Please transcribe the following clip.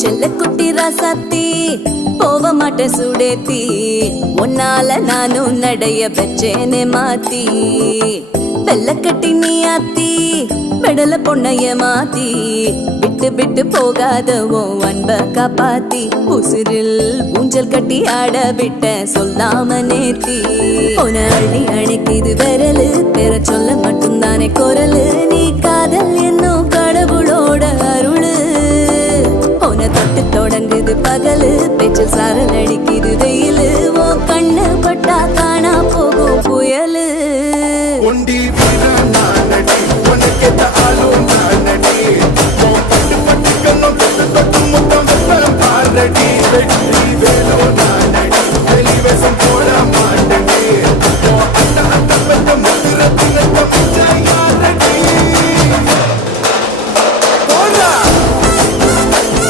செல்ல குட்டி ராசாத்தி போவ மாட்ட சுடேத்தி உன்னால நானும் நடைய பெற்றேனே மாத்தி வெள்ள கட்டி நீ ஆத்தி பெடல பொண்ணைய மாத்தி விட்டு விட்டு போகாதவோ அன்ப காப்பாத்தி உசிரில் ஊஞ்சல் கட்டி ஆட விட்ட சொல்லாம நேத்தி உன அள்ளி அணைக்குது விரலு பெற சொல்ல மட்டும்தானே குரலு நீ காதல் என்னும் கடவுளோட அருளு உன தொட்டு தொடங்குது பகலு பேச்சில் சாரல் அடிக்குது வெயிலு ஓ கண்ணு பட்டா காணா போகும் புயலு